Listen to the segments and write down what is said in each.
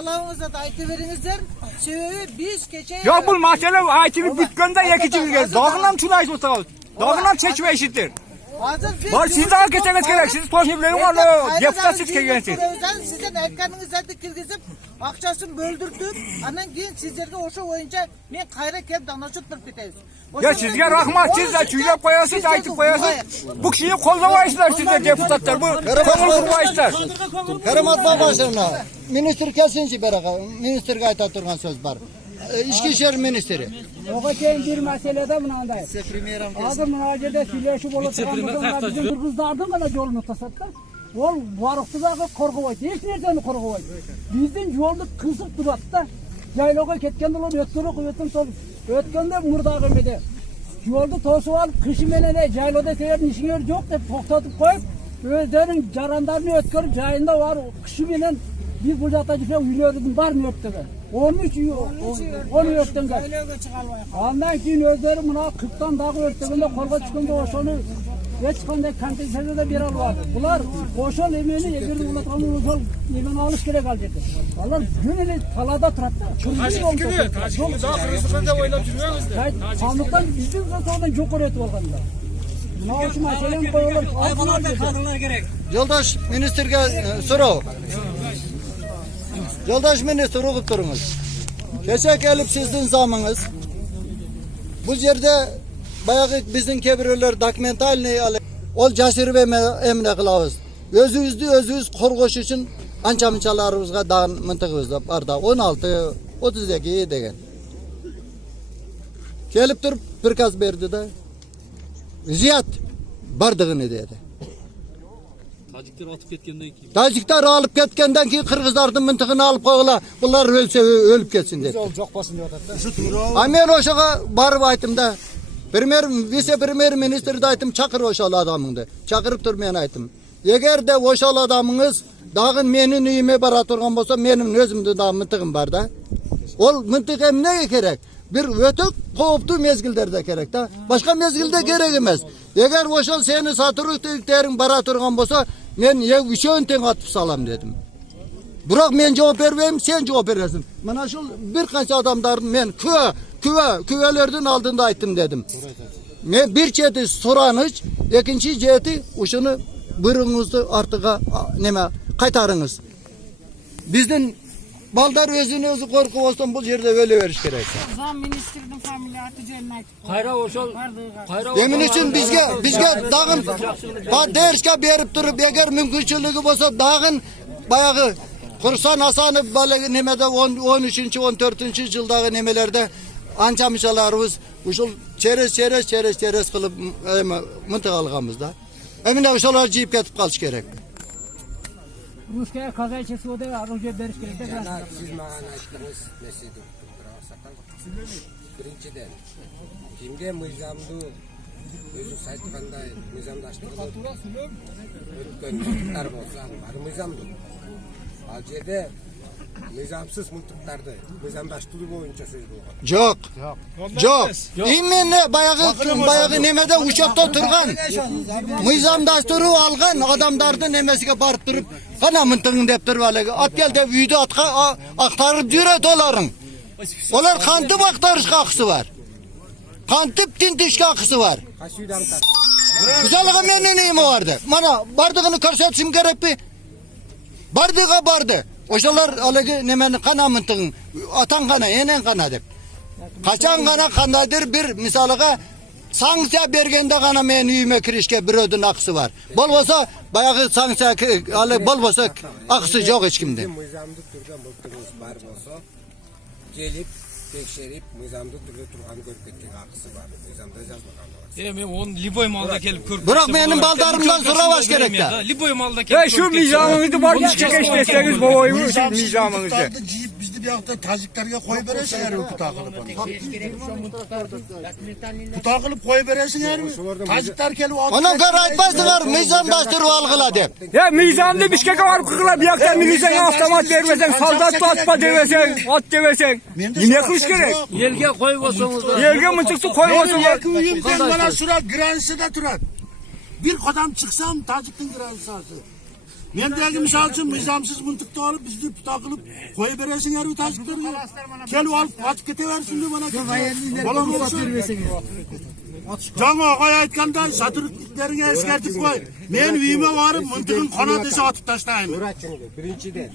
Alavınıza da aytıveringizler. Sebebi biz keçe... Yok bu mesele aytını bütkende yekiçimiz geldi. Dağınam çulayız olsa. Dağınam çeşme eşittir. Var siz daha geçeniz gerek. Siz toşibleyin var o. Deputat siz kelgensiz. Sizden erkanınızdan kirgizip akçasını böldürdüm. Anan keyin sizlerge oşo oyunca men kayra kelip danışıp bitemiz. Ya sizge rahmat, siz de çüylep koyasınız, aytıp koyasınız. Bu kişiyi kollamayısınlar sizler deputatlar. Bu konul kurmayısınlar. Karamat Babası'na minister kesinci beraka. Ministerge ayta turgan söz var. İçki işler ministeri. Oğa keyin bir meselede bunandayız. Abi münacede süleşip olup turganımızda bizim Kırgızlardan gana yolunu tasatlar. Ol varıqtıdağı korkubaydı. Hiç nerseni korkubaydı. Bizden yolda kızıp durat da. Yaylağa ketken dolan ötkörü sol. Ötkende murdağı emedi. Yolda tosup alıp kışı menene yaylada seyerin işin yok dep toktatıp koyup özlerinin jarandarını ötkörüp jayında var kışı menen bir bucakta düşen ülüyordum var mı öptüğü. Onu öptüğü. Ondan keyin özleri buna 40'tan dağı öptüğünde kolga çıkınca oşonu geç kanda kantesede de bir alıyor. Bunlar oşol emeğini egerdi ulatkanın oşol emeğini alış gerek alacaktı. Onlar günüyle talada turattı. Taşkili daha kırıştıkında oylap жүрмеңiz de. Sandıktan bizim zaten çok öğreti olganda. Buna hoşum meselem koyulur. Hayvanlarda kadınlar gerek. Yoldaş ministerge soru. Yoldaş minister okup durunuz. Geçe gelip sizin zamanınız. Bu yerde bayağı bizim kebirler dokumentalini alıp ol jasır ve emne kılavuz. Özüz korgoş için ança-mınçalarımızga dağın mıntıkımızda barda 16 32 degen. Gelip durup bir kaz berdi de ziyat bardığını dedi. Tacikler atıp ketkenden keyin. Tacikler alıp ketkenden keyin Kırgızlardan mıntıkını alıp koyula. Bunlar ölse ölüp ketsin dedi. Çok basın diyor da. Men oşaga barıp aytım da vice premier ministeri de aytım çakır oşal adamыңды. Çakırıp dur men aytım. Eğer de oşal adamыңыз dağın menin uyume bara turgan bolsa menin özümde da mıntıkım var da. Ol mıntık emne gerek? Bir ötük koptu mezgilderde gerek da. Başka mezgilde gerek emez. Eğer oşal seni satırıkterin bara turgan bolsa men üçön teң atıp salam dedim. Bırak men cevap vermeyeyim, sen cevap veresin. Mana şu bir kança adamların men küvelerden aldığında ayttım dedim. Bir ciheti soranız, ikinci ciheti uşunu buyruğunuzu artığa neme kaytarınız. Bizden baldar özünü korkup olsan bu yerde öyle veriş gerek. Zam ministerinin familiyatı cennet. Hayra oşol. Demin için bizge dağın derske berip durup eğer mümkünçülüğü olsa dağın bayağı Kursan Hasan'ı balığı nemede 13. 14. yıldağı nemelerde ançamışalarımız uşul çerez kılıp mıntıkalıqamızda. Emine uşalar jiyip ketip kalış gerek. Ruskaya kazay çesi o da arıca beriş gerek. Siz mağana aytdınız mesidi birinçiden kimge mıyzamdı özü saytkanday mıyzamdaştırılып ötkönlükler bolsa bari mıyzamdı. Al jerde mıyzamsız mıntıktardı mıyzamdaştırуу boyunca söz bolgan. Yok. İmmene bayağı nemede uçakta turgan mıyzamdaştırуу algan adamlardı nemesiga barıp durup kana mıntığın dep durup alagi at gel de uydu atka aktarıp jüret oların. Olar kantıp aktarışka akısı var. Kantıp tintişke akısı var. Güzelliğe menen neyime vardı? Mana bardığını körsetsim gerek mi? Bardığa bardı. Oşalar alagi nemenin kana mıntığın atan kana enen kana dep. Kaçan kana kandadır bir misalıga sanksiya bergende kana men uyume kirişke bir ödün akısı var. Bolbosa bayağı sanksiya bolbosa akısı yok hiç kimde. Mıyzamdı turgan boltunuz bar bolsa gelip tekşerip mıyzamdı turda turgan görüp ketкен akısı var. Mıyzamda yazmagan var. Men onu liboy malda kelip körüp. Bırak benim baldarımdan sorabaş gerek de. Liboy malda kelip. Ya şu mizamınızı var mı çekeşteseniz bu oyunu siz mizamınızı. Bizde bir hafta taciklerge koy veresin yani puta kılıp. Puta kılıp koy veresin yani. Tacikler kelip Onun kadar aytmazdılar mizamdaştırıp algıla dep. Ya mizamda Bişkek'e var kıkıla bir yaktan milisen avtomat vermesen, saldat atma demesen, at demesen. Yine kılıç gerek. Yerge koymasanız da. Yerge mıntıksı koymasın var. Uyumdan bana surat gransı da turat. Bir kodam çıksam taciktin gransı. Mendeki misal için nizamsız mıntıkta alıp bizni tutakılıp koyu veresin her bir tacıkları. Kelu alıp atıp keteversin de bana. Balam olsun. Can Ağay aytkanda satırlıklarına eskertip koy. Men uyuma varıp mıntıkın kanadesi atıp taşlayayım. Muratçım, birinciden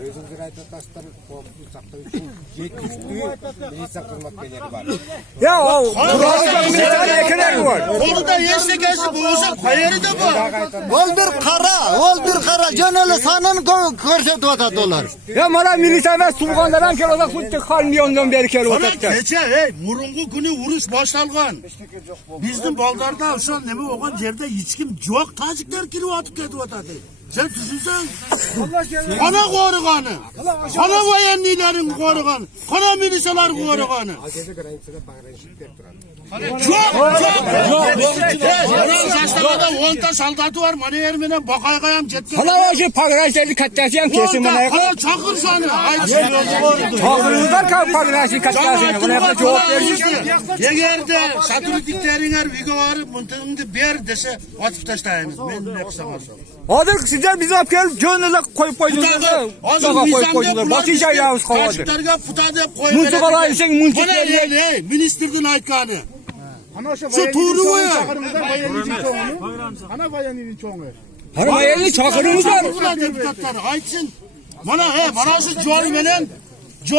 özümüzü raytaşları korkuyu saklamak için yetmişliği neyi saklamak beleri var. Ya o kuralda milletler yekeler var. Onu da yesle gelsin bu olsa koyarı da bu. Ol bir kara caneli sanın korsep atadılar. Ya bana militer sulganlardan kel olsa kutu kalmıyondan beri kel Ona olsa. gece murungu günü vuruş başlangan. Bizim baldarda şu an neme olan yerde hiç kim yok tacikler kirip atıp ketip atadı. Sen düşünsen. Kana koruganı. Kana vayenlilerin koruganı. Kana milisalar koruganı. Gece graniçede paylaşıklar duran. Oran saçlamada 10 ta saldatı var. Mani ermenen bakay kayam cetka. Hala o şey pagrajları katlasıyam kesin bana. Kana çakır sanı. Çağırırlar ka pagrajı katlasıyam. Buna yapma cevap verin. Yegerde satürlükleriner vigo varıp mıntığımda bir dese atıp taşlayınız. Ben ne kısamasam. Adır sizler bizi hep gelip gönlüne koyup koydular. Sokağa koyup koydular. Basınca ayağımız kavadı. Kaçıklarga putadı hep koyup Mıntık alayırsan mıntık bana yerine. ne? Ministerden aytkanı. Şu tuğru o ya. Hanım ayağını çakırımızlar. Bunlar deputatlar aytsın. Bana şu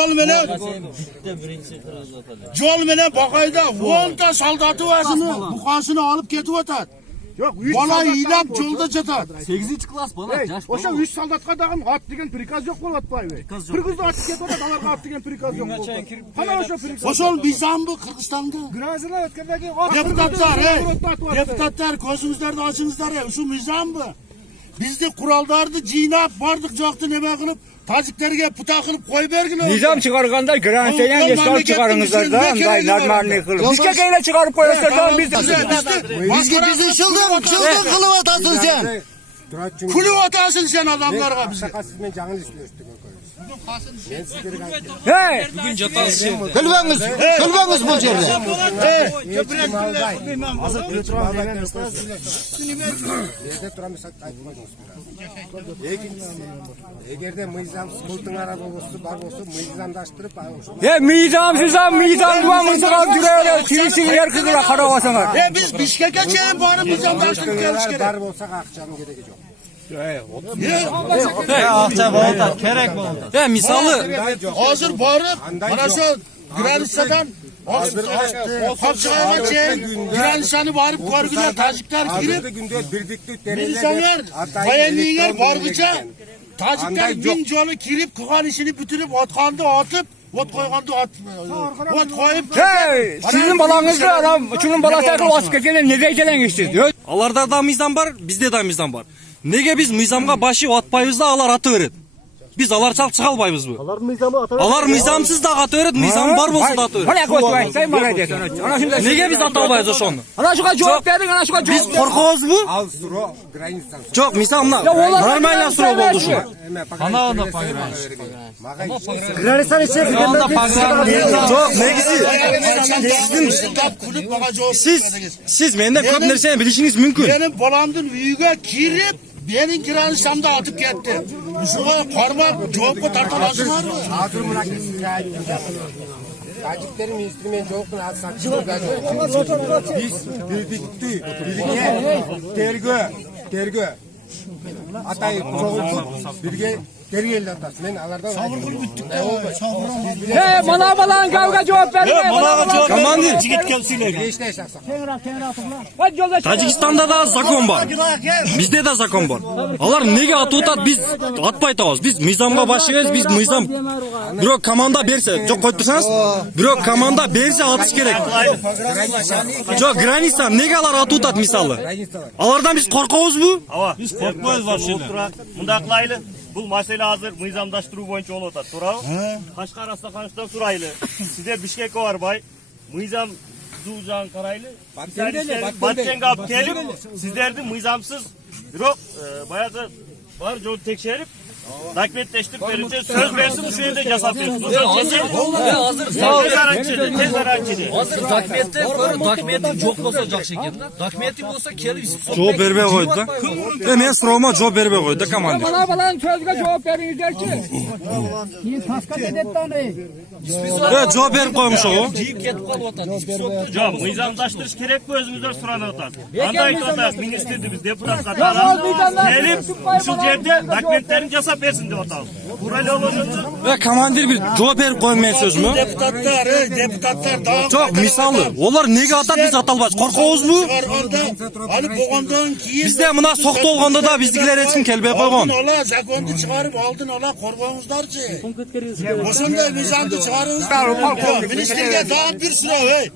Jol menen bakayda 10 ta saldatı varsını bukasını alıp ketip atat. Yok, Bana ilap jolda jatat. 8. klas bana. Oşa 3 soldatqa dağın at degen prikaz yok bolat bay. Kırgızda at ketip atat, alarga at degen prikaz yok bolat. Kana oşa prikaz. Oşol bizambı Kırgızstanda. Grazına ötkendeki Deputatlar gözünüzlerde açınızlar şu mizambı. Bizde kuraldardı cinap vardık yoktu neme kılıp taciklerge puta kılıp koy bergile. Nizam çıkarganda granteyen yaşlar çıkarınızlar da normalini kılın. Biz kekeyle çıkarıp koyarsak da biz Bizi çılgın kılıp atasın sen. Kulü atasın sen adamlara bize. Sakasızmen canın istiyorsun. He. Bugün catas şey. Kılvanız bu yerde. Hazır götüren yerde duran bir saat aytmadınız. Eğer de mıyzam sıkıltın araba olsun, bar olsun, mıyzamdaştırıp He mizam duamın sıkar duruyor. Silisini yer kızıla karavasana. Biz Bişkek'e çeyin bari mizamdaştırıp geliş gerek. dar olsa akşamın gereği yok. He misalı. Hazır bağırıp bana şu Graniçadan Kapçıkaya çeyin Graniçanı bağırıp korkular tacikler girip milisalar bayanliğler vargıca tacikler bin jolu kirip kıgan işini bitirip otkandı atıp ot koyganda ot koyup He. Sizin balanız da adam. Şunun balası akıl askerken ne gelen geçti. Alarda da mizan var, bizde de mizan var. Nege biz mizamga başı atpayız da alar atı verin. Biz alar çal çıkalbayız bu. Alar mizamsız da atı verin, mizam var bolsa da atı verin. Hala koymayın. Sen bana diyorsun. Ana şimdi Nege biz atı albayız o şonu? ana şuna cevap verdin. Ana şuna Biz cevap. korkuyoruz bu. Al suro graniçtan. Çok misamla. Normal sürü oldu şu. Ana ona paylaşıyor. Çok negisi. Siz menden köp nerseni bilişiniz mümkün. Benim balamdın üyüge kirip benim Graniçamda atıp gitti. Şuna parmak cevapı tartalasın var mı? Hazır mırakı taciklerin instrumen jokun atsak. Biz birlikte tergö atayı çoğultup birge geri elde atasın. Ben alardan savurgul bittik. He bana balan kavga cevap verdi. Komandir. Geçte yaşaksak. Hadi yolda Tacikistan'da da zakon var. Bizde de zakon var. Alar nege atı utat biz atpaytavız. Biz mizamga başlayız. Biz mizam. Biro komanda berse. Çok koytursanız. Biro komanda berse atış gerek. Çok Granistan nege alar atı utat misalı. Alardan biz korkuyoruz bu. Biz korkmayız var şimdi. Mundaklaylı. Bu mesele hazır mıyzamdaştırуу boyunca olup atat. To'g'rimi? Qashqar Astaxoniston so'rayli. Sizlar Bishkekka bor boy. Mıyzam zujan qarayli. Batkenga olib kelib, sizlarni mıyzamsiz yo'q, boyagi bor joy tekshirib, Dokumentleştirip verince söz versin şu yerde jasap versin. Tez araççıydı, tez araççıydı. Hazır dokumentte koyun, dokumentin çok olacak şekilde. Dokumentin olsa kelip isip Cevap berbe koydu da. Men surama cevap berbe koydu da komandir. Bana sözge cevap veringizler ki. Keyin taskat edetti onu. Cevap berip koymuş o. Ciyip ketip kalıp Yok, mizamdaştırış gerek mi özümüzden suranı otar. Anda aytanda ministerdi biz deputat katarız. Gelip şu yerde dokumentlerini jasap versin diye otalım. Burayla olacağız. Komandir bir cevap berip koymayan söz mü? Deputatlar daha Çok misallı. Onlar nege atar biz atalbaz. Korkuyoruz mu? hani boğandan keyin Bizde mına soktu olganda da bizdikiler etsin kelbey koygan. ola zakondu çıkarıp aldın ola korkuyormuşlarcı. Osunda mizandı çıkarınızlar. Ministerge daha bir sıra hey.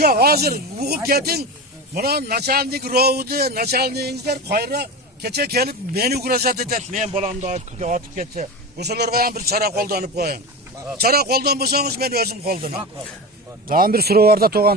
Yok hazır vukup ketin. Buna naçalnik rovudu, naçalniğinizler kayra keçe gelip beni kuracak edet. Men bolamda atıp ketse. Usullar koyan bir çara koldanıp koyun. Çara koldan bulsanız ben özüm koldanım. Daha bir sürü orada toğan